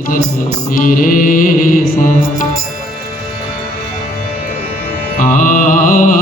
Siresa. Ah.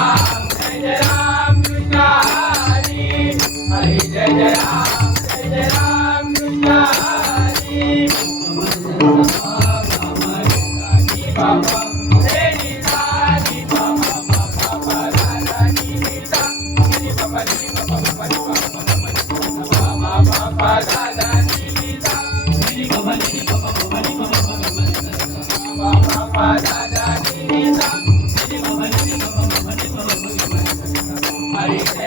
Bye. Vale.